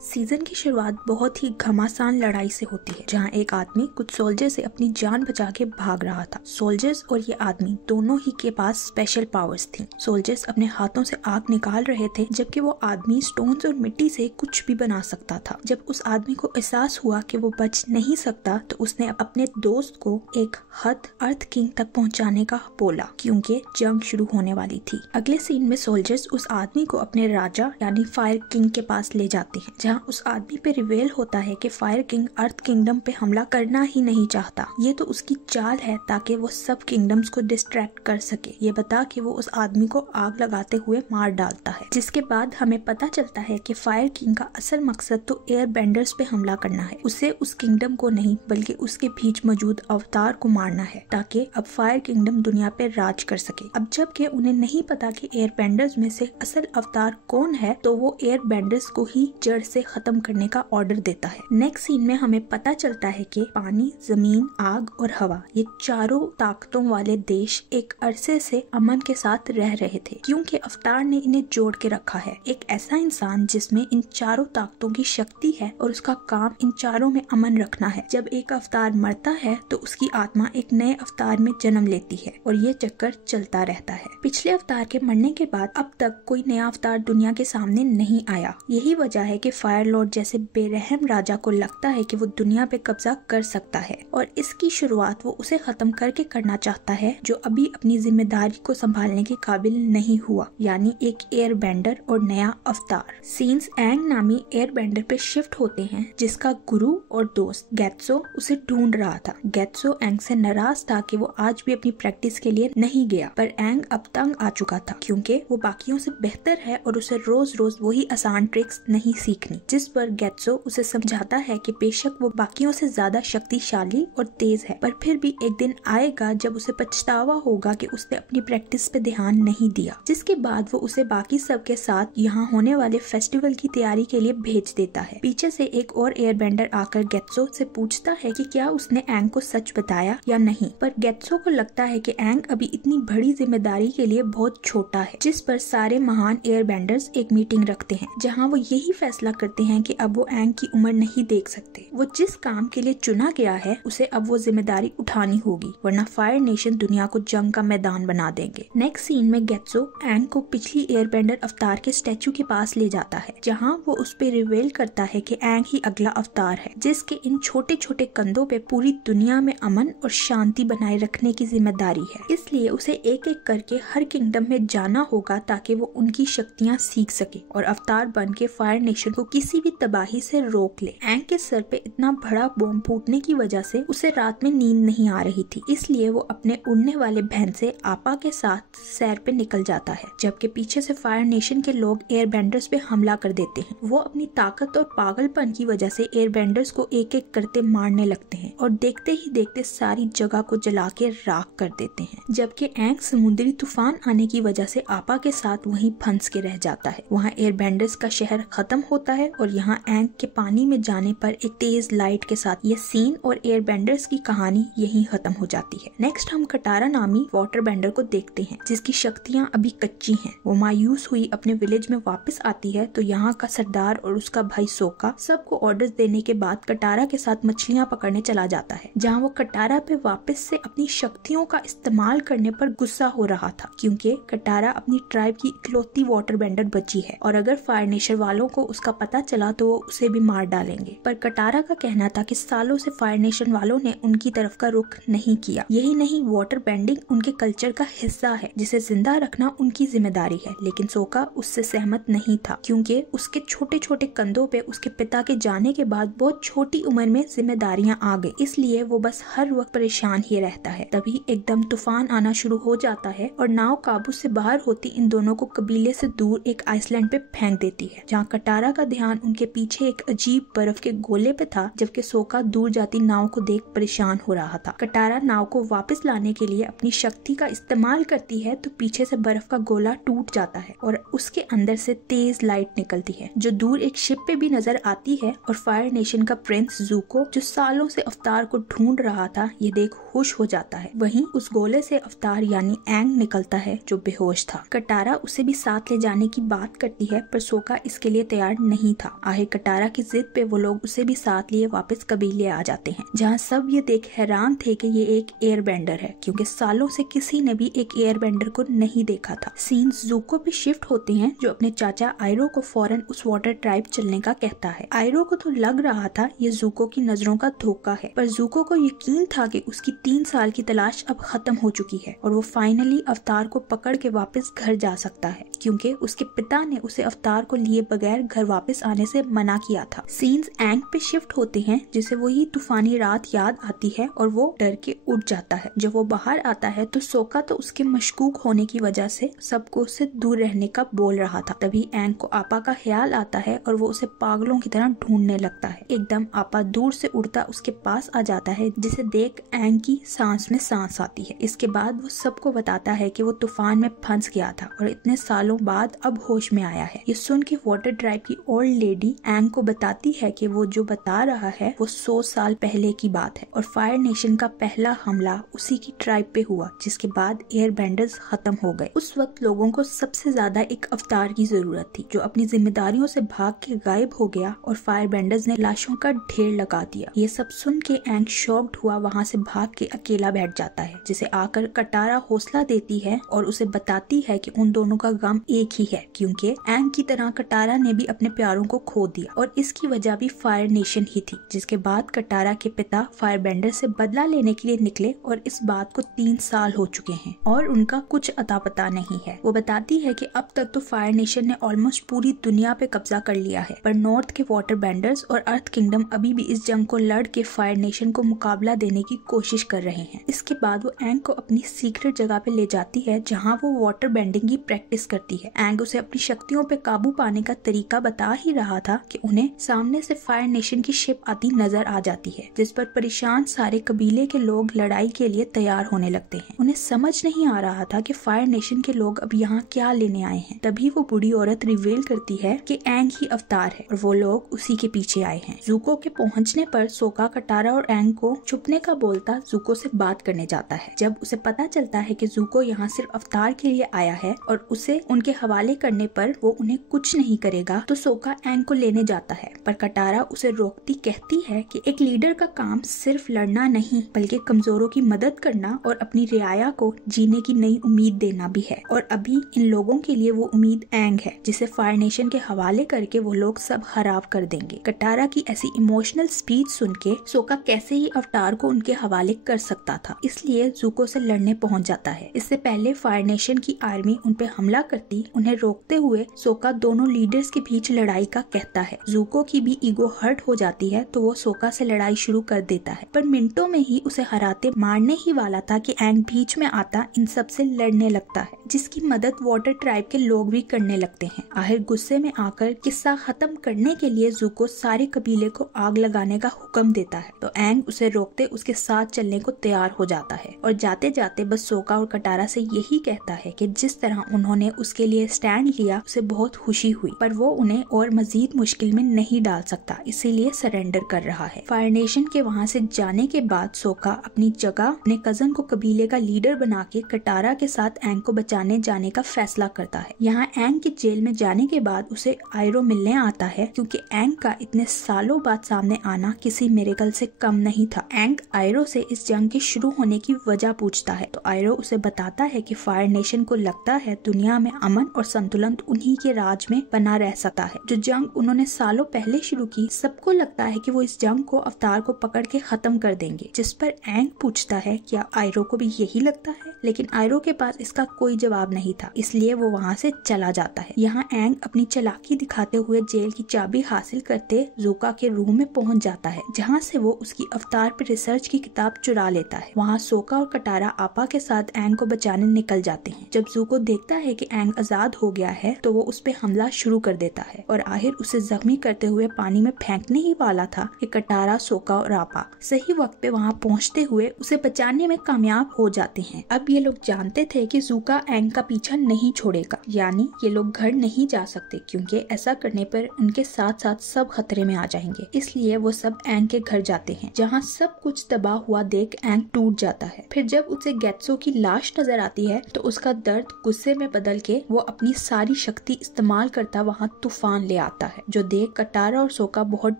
Season की शुरुआत बहुत ही घमासान लड़ाई से होती है, जहां एक आदमी कुछ सोल्जर से अपनी जान बचा के भाग रहा था। सोल्जर्स और ये आदमी दोनों ही के पास स्पेशल पावर्स थी। सोल्जर्स अपने हाथों से आग निकाल रहे थे, जबकि वो आदमी स्टोन्स और मिट्टी से कुछ भी बना सकता था। जब उस आदमी को एहसास हुआ कि वो बच नहीं सकता, तो उसने अपने दोस्त को एक हद अर्थ किंग तक पहुंचाने का बोला, क्योंकि जंग शुरू होने वाली थी। अगले सीन में सोल्जर्स उस आदमी को अपने राजा यानी फायर किंग के पास ले जाते हैं, जहाँ उस आदमी पे रिवेल होता है कि फायर किंग अर्थ किंगडम पे हमला करना ही नहीं चाहता। ये तो उसकी चाल है ताकि वो सब किंगडम्स को डिस्ट्रैक्ट कर सके। ये बता कि वो उस आदमी को आग लगाते हुए मार डालता है, जिसके बाद हमें पता चलता है कि फायर किंग का असल मकसद तो एयर बेंडर्स पे हमला करना है। उसे उस किंगडम को नहीं बल्कि उसके बीच मौजूद अवतार को मारना है, ताकि अब फायर किंगडम दुनिया पे राज कर सके। अब जबकि उन्हें नहीं पता कि एयर बेंडर्स में से असल अवतार कौन है, तो वो एयर बेंडर्स को ही जड़ से खत्म करने का ऑर्डर देता है। नेक्स्ट सीन में हमें पता चलता है कि पानी, जमीन, आग और हवा, ये चारों ताकतों वाले देश एक अरसे से अमन के साथ रह रहे थे, क्योंकि अवतार ने इन्हें जोड़ के रखा है। एक ऐसा इंसान जिसमें इन चारों ताकतों की शक्ति है और उसका काम इन चारों में अमन रखना है। जब एक अवतार मरता है तो उसकी आत्मा एक नए अवतार में जन्म लेती है और ये चक्कर चलता रहता है। पिछले अवतार के मरने के बाद अब तक कोई नया अवतार दुनिया के सामने नहीं आया। यही वजह है कि फायर लॉर्ड जैसे बेरहम राजा को लगता है कि वो दुनिया पे कब्जा कर सकता है, और इसकी शुरुआत वो उसे खत्म करके करना चाहता है जो अभी अपनी जिम्मेदारी को संभालने के काबिल नहीं हुआ, यानी एक एयर बेंडर और नया अवतार। सीन्स एंग नामी एयर बेंडर पे शिफ्ट होते हैं, जिसका गुरु और दोस्त गेत्सो उसे ढूंढ रहा था। गेत्सो एंग से नाराज था कि वो आज भी अपनी प्रैक्टिस के लिए नहीं गया, पर एंग अब तंग आ चुका था, क्योंकि वो बाकियों से बेहतर है और उसे रोज रोज वही आसान ट्रिक्स नहीं सीखनी। जिस पर गेत्सो उसे समझाता है कि बेशक वो बाकियों से ज्यादा शक्तिशाली और तेज है, पर फिर भी एक दिन आएगा जब उसे पछतावा होगा कि उसने अपनी प्रैक्टिस पे ध्यान नहीं दिया। जिसके बाद वो उसे बाकी सब के साथ यहाँ होने वाले फेस्टिवल की तैयारी के लिए भेज देता है। पीछे से एक और एयर बेंडर आकर गेत्सो से पूछता है कि क्या उसने एंग को सच बताया या नहीं, पर गेत्सो को लगता है कि एंग अभी इतनी बड़ी जिम्मेदारी के लिए बहुत छोटा है। जिस पर सारे महान एयर बेंडर्स एक मीटिंग रखते हैं, जहाँ वो यही फैसला करते हैं कि अब वो एंग की उम्र नहीं देख सकते। वो जिस काम के लिए चुना गया है उसे अब वो जिम्मेदारी उठानी होगी, वरना फायर नेशन दुनिया को जंग का मैदान बना देंगे। नेक्स्ट सीन में गेत्सो एंग को पिछली एयरबेंडर अवतार के स्टैचू के पास ले जाता है, जहां वो उस पे रिवेल करता है कि एंग ही अगला अवतार है, जिसके इन छोटे छोटे कंधों पे पूरी दुनिया में अमन और शांति बनाए रखने की जिम्मेदारी है। इसलिए उसे एक एक करके हर किंगडम में जाना होगा ताकि वो उनकी शक्तियाँ सीख सके और अवतार बन के फायर नेशन को किसी भी तबाही से रोक ले। एंग के सर पे इतना बड़ा बॉम्ब फूटने की वजह से उसे रात में नींद नहीं आ रही थी, इसलिए वो अपने उड़ने वाले भैंस से आपा के साथ सैर पे निकल जाता है, जबकि पीछे से फायर नेशन के लोग एयर बेंडर्स पे हमला कर देते हैं। वो अपनी ताकत और पागलपन की वजह से एयर बेंडर्स को एक एक करते मारने लगते हैं और देखते ही देखते सारी जगह को जला के राख कर देते हैं, जबकि एंग समुद्री तूफान आने की वजह से आपा के साथ वहीं फंस के रह जाता है। वहाँ एयर बेंडर्स का शहर खत्म होता है और यहाँ एंग के पानी में जाने पर एक तेज लाइट के साथ ये सीन और एयर बेंडर्स की कहानी यहीं खत्म हो जाती है। नेक्स्ट हम कटारा नामी वाटर बेंडर को देखते हैं, जिसकी शक्तियाँ अभी कच्ची हैं। वो मायूस हुई अपने विलेज में वापस आती है तो यहाँ का सरदार और उसका भाई सोका सबको ऑर्डर्स देने के बाद कटारा के साथ मछलियाँ पकड़ने चला जाता है, जहाँ वो कटारा पे वापस से अपनी शक्तियों का इस्तेमाल करने पर गुस्सा हो रहा था, क्योंकि कटारा अपनी ट्राइब की इकलौती वाटर बेंडर बची है और अगर फायर नेशन वालों को उसका पता चला तो वो उसे भी मार डालेंगे। पर कटारा का कहना था कि सालों से फायर नेशन वालों ने उनकी तरफ का रुख नहीं किया। यही नहीं, वाटर बेंडिंग उनके कल्चर का हिस्सा है जिसे जिंदा रखना उनकी जिम्मेदारी है। लेकिन सोका उससे सहमत नहीं था, क्योंकि उसके छोटे छोटे कंधों पे उसके पिता के जाने के बाद बहुत छोटी उम्र में जिम्मेदारियां आ गई, इसलिए वो बस हर वक्त परेशान ही रहता है। तभी एकदम तूफान आना शुरू हो जाता है और नाव काबू से बाहर होती इन दोनों को कबीले से दूर एक आइसलैंड पे फेंक देती है, जहाँ कटारा का ध्यान उनके पीछे एक अजीब बर्फ के गोले पे था, जबकि सोका दूर जाती नाव को देख परेशान हो रहा था। कटारा नाव को वापस लाने के लिए अपनी शक्ति का इस्तेमाल करती है तो पीछे से बर्फ का गोला टूट जाता है और उसके अंदर से तेज लाइट निकलती है, जो दूर एक शिप पे भी नजर आती है। और फायर नेशन का प्रिंस ज़ुको, जो सालों से अवतार को ढूंढ रहा था, ये देख खुश हो जाता है। वहीं उस गोले से अवतार यानी एंग निकलता है, जो बेहोश था। कटारा उसे भी साथ ले जाने की बात करती है, पर सोका इसके लिए तैयार नहीं नहीं था। आखिर कटारा की जिद पे वो लोग उसे भी साथ लिए वापस कबीले आ जाते हैं, जहाँ सब ये देख हैरान थे कि ये एक एयर बेंडर है, क्योंकि सालों से किसी ने भी एक एयर बेंडर को नहीं देखा था। सीन्स ज़ुको पे शिफ्ट होते हैं, जो अपने चाचा आयरो को फौरन उस वाटर ट्राइब चलने का कहता है। आयरो को तो लग रहा था ये ज़ुको की नजरों का धोखा है, पर ज़ुको को यकीन था कि उसकी 3 साल की तलाश अब खत्म हो चुकी है और वो फाइनली अवतार को पकड़ के वापस घर जा सकता है, क्योंकि उसके पिता ने उसे अवतार को लिए बगैर घर वापस आने से मना किया था। सीन्स एंग पे शिफ्ट होते हैं, जिसे वही तूफानी रात याद आती है और वो डर के उठ जाता है। जब वो बाहर आता है तो सोका तो उसके मशकूक होने की वजह से सबको उससे दूर रहने का बोल रहा था। तभी एंग को आपा का ख्याल आता है और वो उसे पागलों की तरह ढूंढने लगता है। एकदम आपा दूर से उड़ता उसके पास आ जाता है, जिसे देख एंग की सांस में सांस आती है। इसके बाद वो सबको बताता है कि वो तूफान में फंस गया था और इतने सालों बाद अब होश में आया है। ये सुन के वाटर ट्राइब की ओल्ड लेडी एंग को बताती है कि वो जो बता रहा है वो 100 साल पहले की बात है और फायर नेशन का पहला हमला उसी की ट्राइब पे हुआ, जिसके बाद एयर बेंडर्स खत्म हो गए। उस वक्त लोगों को सबसे ज्यादा एक अवतार की जरूरत थी, जो अपनी जिम्मेदारियों से भाग के गायब हो गया और फायर बेंडर्स ने लाशों का ढेर लगा दिया। ये सब सुन के एंग शॉक्ड हुआ वहाँ से भाग के अकेला बैठ जाता है, जिसे आकर कटारा हौसला देती है और उसे बताती है कि उन दोनों का गम एक ही है, क्योंकि एंग की तरह कटारा ने भी अपने प्यारों को खो दिया और इसकी वजह भी फायर नेशन ही थी। जिसके बाद कटारा के पिता फायर बेंडर से बदला लेने के लिए निकले और इस बात को 3 साल हो चुके हैं और उनका कुछ अता पता नहीं है। वो बताती है कि अब तक तो फायर नेशन ने ऑलमोस्ट पूरी दुनिया पे कब्जा कर लिया है, पर नॉर्थ के वाटर बेंडर्स और अर्थ किंगडम अभी भी इस जंग को लड़ के फायर नेशन को मुकाबला देने की कोशिश कर रहे हैं। इसके बाद वो एंग को अपनी सीक्रेट जगह पे ले जाती है, जहाँ वो वाटर बेंडिंग की प्रैक्टिस करती है। एंग उसे अपनी शक्तियों पे काबू पाने का तरीका बता ही रहा था कि उन्हें सामने से फायर नेशन की शिप आती नजर आ जाती है, जिस पर परेशान सारे कबीले के लोग लड़ाई के लिए तैयार होने लगते हैं। उन्हें समझ नहीं आ रहा था कि फायर नेशन के लोग अब यहाँ क्या लेने आए हैं। तभी वो बूढ़ी औरत रिवील करती है कि एंग ही अवतार है और वो लोग उसी के पीछे आए हैं। ज़ुको के पहुंचने पर सोका कटारा और एंग को छुपने का बोलता ज़ुको से बात करने जाता है। जब उसे पता चलता है कि ज़ुको यहाँ सिर्फ अवतार के लिए आया है और उसे उनके हवाले करने पर वो उन्हें कुछ नहीं करेगा, तो सोका एंग को लेने जाता है, पर कटारा उसे रोकती कहती है कि एक लीडर का काम सिर्फ लड़ना नहीं, बल्कि कमजोरों की मदद करना और अपनी रियाया को जीने की नई उम्मीद देना भी है। और अभी इन लोगों के लिए वो उम्मीद एंग है, जिसे फायर नेशन के हवाले करके वो लोग सब खराब कर देंगे। कटारा की ऐसी इमोशनल स्पीच सुन के सोका कैसे ही अवतार को उनके हवाले कर सकता था, इसलिए ज़ुको से लड़ने पहुंच जाता है। इससे पहले फायर नेशन की आर्मी उन पे हमला करती उन्हें रोकते हुए सोका दोनों लीडर्स के बीच लड़ाई का कहता है। ज़ुको की भी ईगो हर्ट हो जाती है, तो वो सोका से लड़ाई शुरू कर देता है, पर मिनटों में ही उसे हराते मारने ही वाला था कि एंग बीच में आता इन सब से लड़ने लगता है, जिसकी मदद वाटर ट्राइब के लोग भी करने लगते हैं। आखिर गुस्से में आकर किस्सा खत्म करने के लिए ज़ुको सारे कबीले को आग लगाने का हुक्म देता है, तो एंग उसे रोकते उसके साथ चलने को तैयार हो जाता है और जाते जाते बस सोका और कटारा से यही कहता है कि जिस तरह उन्होंने उसके लिए स्टैंड लिया उसे बहुत खुशी हुई, पर वो उन्हें और मजीद मुश्किल में नहीं डाल सकता, इसीलिए सरेंडर कर रहा है। फायर नेशन के वहाँ से जाने के बाद सोका अपनी जगह अपने कजन को कबीले का लीडर बना के कटारा के साथ एंग को बचाने जाने का फैसला करता है। यहाँ एंग की जेल में जाने के बाद उसे आयरो मिलने आता है, क्योंकि एंग का इतने सालों बाद सामने आना किसी मिरेकल से कम नहीं था। एंग आयरो से इस जंग के शुरू होने की वजह पूछता है, तो आयरो उसे बताता है कि फायर नेशन को लगता है दुनिया में अमन और संतुलन उन्हीं के राज में बना रह सकता है। जो जंग उन्होंने सालों पहले शुरू की, सबको लगता है कि वो इस जंग को अवतार को पकड़ के खत्म कर देंगे। जिस पर एंग पूछता है क्या आयरो को भी यही लगता है, लेकिन आयरो के पास इसका कोई जवाब नहीं था, इसलिए वो वहाँ से चला जाता है। यहाँ एंग अपनी चालाकी दिखाते हुए जेल की चाबी हासिल करते ज़ुका के रूम में पहुँच जाता है, जहाँ से वो उसकी अवतार पर रिसर्च की किताब चुरा लेता है। वहाँ सोका और कटारा आपा के साथ एंग को बचाने निकल जाते हैं। जब ज़ुको देखता है कि एंग आजाद हो गया है, तो वो उस पे हमला शुरू कर देता है और आखिर उसे जख्मी करते हुए पानी में फेंकने ही वाला था कि कटारा, सोका और आपा सही वक्त पे वहाँ पहुँचते हुए उसे बचाने में कामयाब हो जाते हैं। अब ये लोग जानते थे कि ज़ुका एंग का पीछा नहीं छोड़ेगा, यानी ये लोग घर नहीं जा सकते, क्योंकि ऐसा करने पर उनके साथ साथ सब खतरे में आ जाएंगे। इसलिए वो सब एंग के घर जाते हैं, जहाँ सब कुछ तबाह हुआ देख एंग टूट जाता है। फिर जब उसे गेत्सो की लाश नजर आती है, तो उसका दर्द गुस्से में बदल के वो अपनी सारी शक्ति इस्तेमाल करता वहाँ तूफान ले आता है, जो देख कटारा और सोका बहुत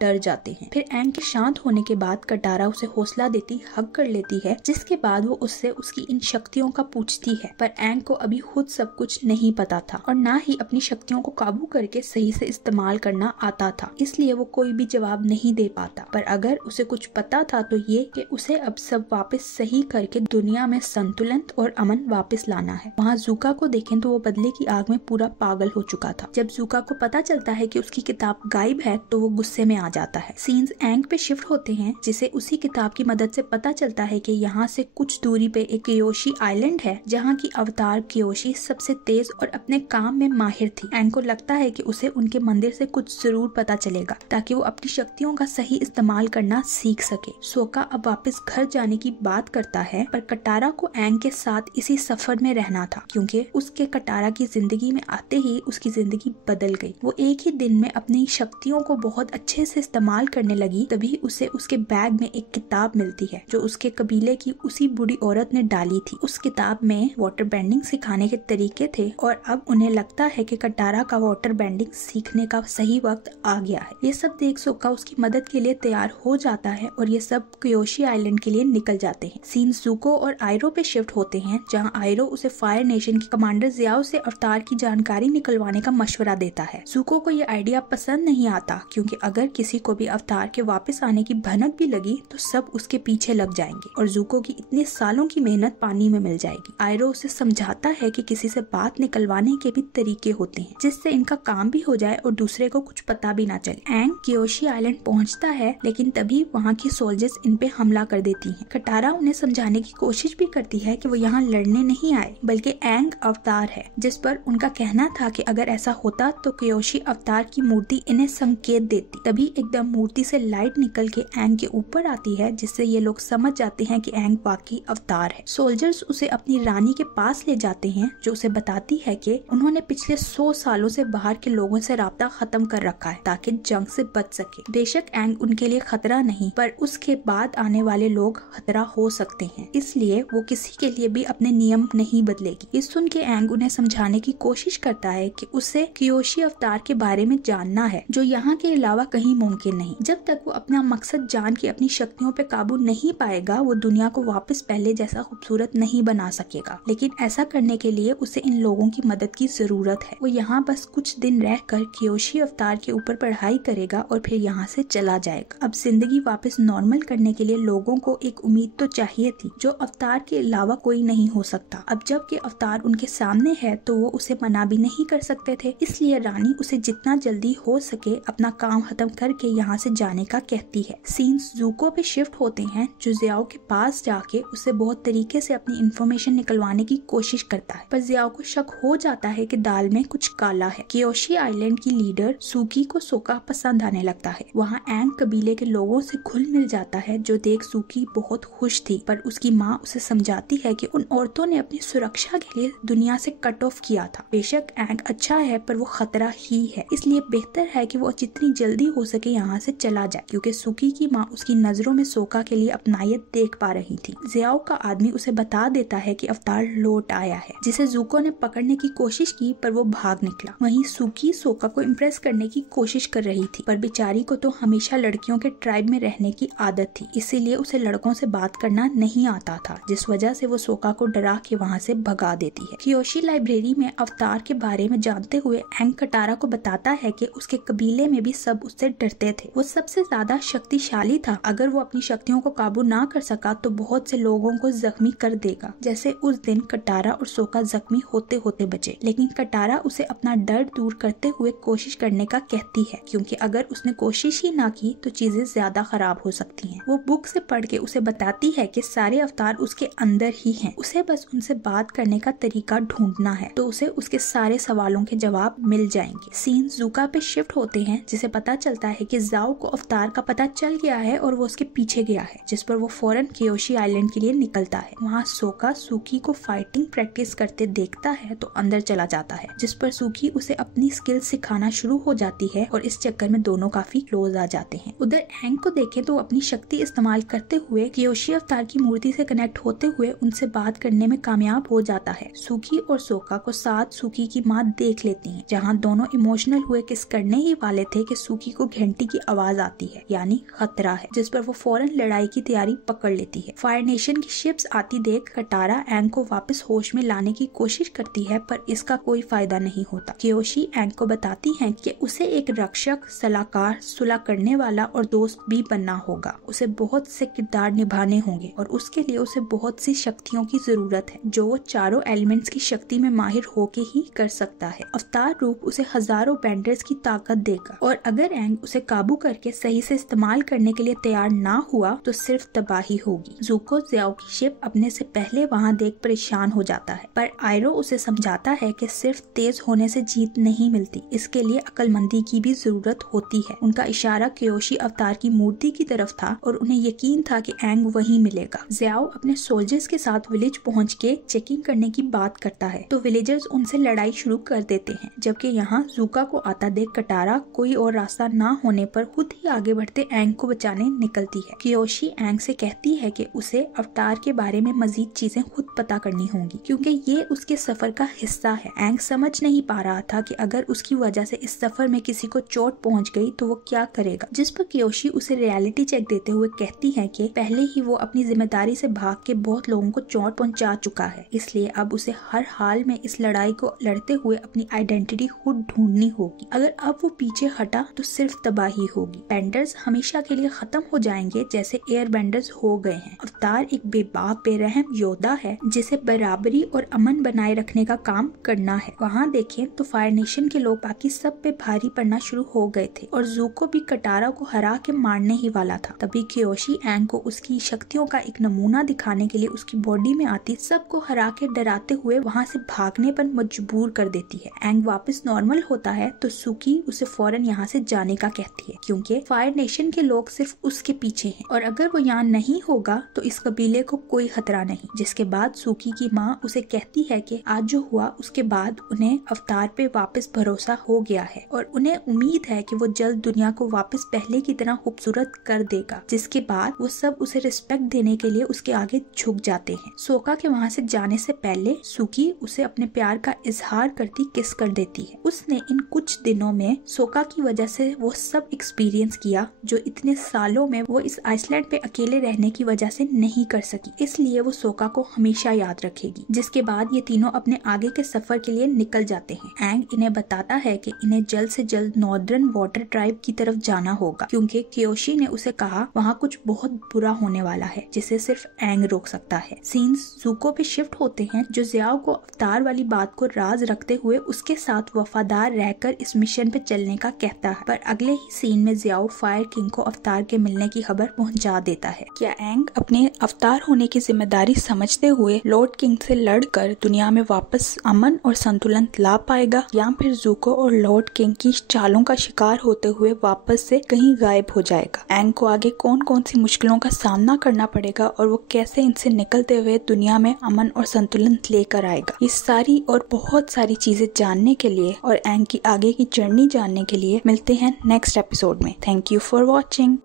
डर जाते हैं। फिर एंग के शांत होने के बाद कटारा उसे हौसला देती हग कर लेती है, जिसके बाद वो उससे उसकी इन शक्तियों का पूछती है। पर एंग को अभी खुद सब कुछ नहीं पता था और ना ही अपनी शक्तियों को काबू करके सही से इस्तेमाल करना आता था, इसलिए वो कोई भी जवाब नहीं दे पाता। पर अगर उसे कुछ पता था तो ये कि उसे अब सब वापस सही करके दुनिया में संतुलन और अमन वापस लाना है। वहाँ ज़ूका को देखें तो वो बदले की आग में पूरा पागल हो चुका था। जब ज़ूका को पता चलता है कि उसकी किताब गायब है तो वो गुस्से में आ जाता है। सीन्स एंग पे शिफ्ट होते हैं, जिसे उसी किताब की मदद से पता चलता है कि यहाँ से कुछ दूरी पे एक कियोशी आइलैंड है, जहाँ की अवतार कियोशी सबसे तेज और अपने काम में माहिर थी। एंग को लगता है कि उसे उनके मंदिर से कुछ जरूर पता चलेगा ताकि वो अपनी शक्तियों का सही इस्तेमाल करना सीख सके। सोका अब वापस घर जाने की बात करता है, पर कटारा को एंग के साथ इसी सफर में रहना था, क्योंकि उसके कटारा की जिंदगी में आते ही उसकी जिंदगी बदल गई। वो एक ही दिन में अपनी शक्तियों को बहुत अच्छे से इस्तेमाल करने लगी। तभी उसे उसके बैग में एक किताब मिलती है जो उसके कबीले की उसी बूढ़ी औरत ने डाली थी। उस किताब में वाटर बेंडिंग सिखाने के तरीके थे और अब उन्हें लगता है कि कटारा का वाटर बेंडिंग सीखने का सही वक्त आ गया है। ये सब देख सोका उसकी मदद के लिए तैयार हो जाता है और ये सब कियोशी आइलैंड के लिए निकल जाते हैं। सीन ज़ूको और आयरो पे शिफ्ट होते हैं, जहाँ आयरो उसे फायर नेशन के कमांडर ज़ियाओ से अवतार की जानकारी निकलवाने का मशवरा देता है। ज़ूको को ये आइडिया पसंद नहीं आता, क्योंकि अगर किसी को भी अवतार के वापस आने की भनक भी लगी तो सब उसके पीछे लग जाएंगे और ज़ूको की इतने सालों की मेहनत पानी में मिल जाएगी। आयरो उसे समझाता है कि किसी से बात निकलवाने के भी तरीके होते हैं, जिससे इनका काम भी हो जाए और दूसरे को कुछ पता भी ना चले। एंग कियोशी आइलैंड पहुंचता है, लेकिन तभी वहाँ की सोल्जर्स इन पे हमला कर देती हैं। कटारा उन्हें समझाने की कोशिश भी करती है कि वो यहाँ लड़ने नहीं आए, बल्कि एंग अवतार है, जिस पर उनका कहना था कि अगर ऐसा होता तो कियोशी अवतार की मूर्ति इन्हें संकेत देती। तभी एकदम मूर्ति से लाइट निकल के एंग के ऊपर आती है, जिससे ये लोग समझ जाते हैं कि एंग वाकई अवतार है। सोल्जर्स उसे अपनी रानी के पास ले जाते हैं, जो उसे बताती है कि उन्होंने पिछले 100 सालों से बाहर के लोगों से राब्ता खत्म कर रखा है ताकि जंग से बच सके। बेशक एंग उनके लिए खतरा नहीं, पर उसके बाद आने वाले लोग खतरा हो सकते हैं, इसलिए वो किसी के लिए भी अपने नियम नहीं बदलेगी। इस सुन के एंग उन्हें समझाने की कोशिश करता है कि उसे कियोशी अवतार के बारे में जानना है, जो यहाँ के अलावा कहीं मुमकिन नहीं। जब तक वो अपना मकसद जान के अपनी शक्तियों पे काबू नहीं पाएगा, वो दुनिया को वापस पहले जैसा खूबसूरत नहीं बना सकेगा। लेकिन ऐसा करने के लिए उसे इन लोगों की मदद की जरूरत है। वो यहाँ बस कुछ दिन रहकर कियोशी अवतार के ऊपर पढ़ाई करेगा और फिर यहाँ से चला जाएगा। अब जिंदगी वापस नॉर्मल करने के लिए लोगों को एक उम्मीद तो चाहिए थी, जो अवतार के अलावा कोई नहीं हो सकता। अब जबकि अवतार उनके सामने है तो वो उसे मना भी नहीं कर सकते थे, इसलिए रानी उसे जितना जल्दी हो सके अपना काम खत्म करके यहाँ से जाने का कहती है। सीन्स ज़ूको पे शिफ्ट होते हैं, जो ज़ियाओ के पास जाके उसे बहुत तरीके से अपनी इंफॉर्मेशन निकलवाने की कोशिश करता है, पर ज़ियाओ को शक हो जाता है कि दाल में कुछ काला है। कियोशी आइलैंड की लीडर सूकी को सोका पसंद आने लगता है। वहाँ एंग कबीले के लोगों से घुल मिल जाता है, जो देख सूकी बहुत खुश थी, पर उसकी माँ उसे समझाती है कि उन औरतों ने अपनी सुरक्षा के लिए दुनिया से कट ऑफ किया था। बेशक एंग अच्छा है, पर वो खतरा ही है, इसलिए बेहतर है कि वो जितनी जल्दी हो सके यहाँ से चला जाए, क्योंकि सूकी की माँ उसकी नजरों में सोका के लिए अपनायत देख पा रही थी। ज़ियाओ का आदमी उसे बता देता है कि अवतार लौट आया है, जिसे ज़ूको ने पकड़ने की कोशिश की, पर वो भाग निकला। वहीं सूकी सोका को इम्प्रेस करने की कोशिश कर रही थी, पर बेचारी को तो हमेशा लड़कियों के ट्राइब में रहने की आदत थी, इसीलिए उसे लड़कों से बात करना नहीं आता था, जिस वजह से वो सोका को डरा के वहाँ से भगा देती है। कियोशी लाइब्रेरी में अवतार के बारे में जानते हुए एंग कटारा को बताता है कि उसके कबीले में भी सब उससे डरते थे। वो सबसे ज्यादा शक्तिशाली था, अगर वो अपनी शक्तियों को काबू ना कर सका तो बहुत से लोगों को जख्मी कर देगा, जैसे उस दिन कटारा और सोका जख्मी होते होते बचे। लेकिन कटारा उसे अपना डर दूर करते हुए कोशिश करने का कहती है, क्योंकि अगर उसने कोशिश ही ना की तो चीजें ज्यादा खराब हो सकती हैं। वो बुक से पढ़ के उसे बताती है कि सारे अवतार उसके अंदर ही हैं, उसे बस उनसे बात करने का तरीका ढूंढना है, तो उसे उसके सारे सवालों के जवाब मिल जाएंगे। सीन ज़ूका पे शिफ्ट होते हैं, जिसे पता चलता है कि ज़ाओ को अवतार का पता चल गया है और वो उसके पीछे गया है, जिस पर वो फौरन कियोशी आइलैंड के लिए निकलता है। वहाँ सोका सूकी को फाइटिंग प्रैक्टिस करते देखता है तो अंदर चला जाता है, जिस पर सूकी उसे अपनी स्किल सिखाना शुरू हो जाती है और इस चक्कर में दोनों काफी क्लोज आ जाते हैं। उधर एंग को देखें तो अपनी शक्ति इस्तेमाल करते हुए कियोशी अवतार की मूर्ति से कनेक्ट होते हुए उनसे बात करने में कामयाब हो जाता है। सूकी और सोका को साथ सूकी की माँ देख लेती हैं, जहाँ दोनों इमोशनल हुए किस करने ही वाले थे कि सूकी को घंटी की आवाज आती है, यानी खतरा है, जिस पर वो फौरन लड़ाई की तैयारी पकड़ लेती है। फायर नेशन की शिप्स आती देख कटारा एंग को वापस होश में लाने की कोशिश करती है, पर इसका कोई फायदा नहीं होता। कियोशी एंग को बताती है कि उसे एक रक्षक, सलाहकार, सुलह करने वाला और दोस्त भी बनना होगा। उसे बहुत से किरदार निभाने होंगे और उसके लिए उसे बहुत सी शक्तियों की जरूरत है जो वो चारों एलिमेंट्स की शक्ति में माहिर होके ही कर सकता है। अवतार रूप उसे हजारों बेंडर्स की ताकत देगा और अगर एंग उसे काबू करके सही से इस्तेमाल करने के लिए तैयार ना हुआ तो सिर्फ तबाही होगी। ज़ुको ज़ियाओ की शिप अपने से पहले वहाँ देख परेशान हो जाता है, पर आयरो उसे समझाता है कि सिर्फ तेज होने से जीत नहीं मिलती, इसके लिए अक्लमंदी की भी जरूरत होती है। उनका इशारा कियोशी अवतार की मूर्ति की तरफ था और उन्हें यकीन था कि एंग वहीं मिलेगा। ज़ियाओ अपने सोल्जर्स के साथ विलेज पहुँच के चेकिंग करने की बात करता है तो विलेजर्स उनसे लड़ाई शुरू कर देते हैं, जबकि यहाँ ज़ुका को आता देख कटारा कोई और रास्ता ना होने पर खुद ही आगे बढ़ते एंग को बचाने निकलती है। कियोशी एंग से कहती है कि उसे अवतार के बारे में मजीद चीजें खुद पता करनी होंगी क्योंकि ये उसके सफर का हिस्सा है। एंग समझ नहीं पा रहा था कि अगर उसकी वजह से इस सफर में किसी को चोट पहुंच गई तो वो क्या करेगा, जिस पर कियोशी उसे रियलिटी चेक देते हुए कहती है कि पहले ही वो अपनी जिम्मेदारी से भाग के बहुत लोगों को चोट पहुंचा चुका है, इसलिए अब उसे हर हाल में इस लड़ाई को लड़ते हुए अपनी आइडेंटिटी खुद ढूंढनी होगी। अगर अब वो पीछे हटा तो सिर्फ तबाही होगी। बेंडर्स हमेशा के लिए खत्म हो जाएंगे जैसे एयर बेंडर्स हो गए हैं। अवतार एक बेबाक बेरहम योद्धा है जिसे बराबरी और अमन बनाए रखने का काम करना है। वहाँ देखें तो फायर नेशन के लोग बाकी सब पे भारी पड़ना शुरू हो गए थे और ज़ुको भी कटारा को हरा के मारने ही वाला था। तभी कियोशी एंग को उसकी शक्तियों का एक नमूना दिखाने के लिए उसकी बॉडी में आती सबको हरा के डराते हुए वहाँ से भागने पर मजबूर कर देती है। एंग वापस नॉर्मल होता है तो सुकी उसे फौरन यहाँ से जाने का कहती है क्योंकि फायर नेशन के लोग सिर्फ उसके पीछे हैं और अगर वो यहाँ नहीं होगा तो इस कबीले को कोई खतरा नहीं। जिसके बाद सुकी की माँ उसे कहती है कि आज जो हुआ उसके बाद उन्हें अवतार पे वापस भरोसा हो गया है और उन्हें उम्मीद है कि वो जल्द दुनिया को वापस पहले की तरह खूबसूरत कर देगा। जिसके बाद वो सब उसे रिस्पेक्ट देने के लिए उसके आगे झुक जाते हैं। सोका के वहाँ से जाने से पहले सुकी उसे अपने प्यार का इजहार करती किस कर देती है। उसने इन कुछ दिनों में सोका की वजह से वो सब एक्सपीरियंस किया जो इतने सालों में वो इस आइसलैंड पे अकेले रहने की वजह से नहीं कर सकी, इसलिए वो सोका को हमेशा याद रखेगी। जिसके बाद ये तीनों अपने आगे के सफर के लिए निकल जाते हैं। एंग इन्हें बताता है कि इन्हें जल्द से जल्द नॉर्दर्न वाटर ट्राइब की तरफ जाना होगा क्योंकि कियोशी ने उसे कहा वहाँ कुछ बहुत बुरा होने वाला है जिसे सिर्फ एंग रोक सकता है। सीन्स ज़ुको पे शिफ्ट होते हैं जो ज़ियाओ को अवतार वाली बात को राज रखते हुए उसके साथ वफादार रहकर इस मिशन पे चलने का कहता है, पर अगले ही सीन में ज़ियाओ फायर किंग को अवतार के मिलने की खबर पहुंचा देता है। क्या एंग अपने अवतार होने की जिम्मेदारी समझते हुए लॉर्ड किंग से लड़कर दुनिया में वापस अमन और संतुलन ला पाएगा या फिर ज़ुको और लॉर्ड किंग की चालों का शिकार होते हुए वापस से कहीं गायब हो जाएगा? एंग को आगे कौन कौन सी मुश्किलों का सामना करना पड़ेगा और वो कैसे इनसे निकलते हुए दुनिया में अमन और संतुलन लेकर आएगा? ये सारी और बहुत सारी चीजें जानने के लिए और एंग की आगे की जर्नी जानने के लिए मिलते हैं नेक्स्ट एपिसोड में। Thank you for watching.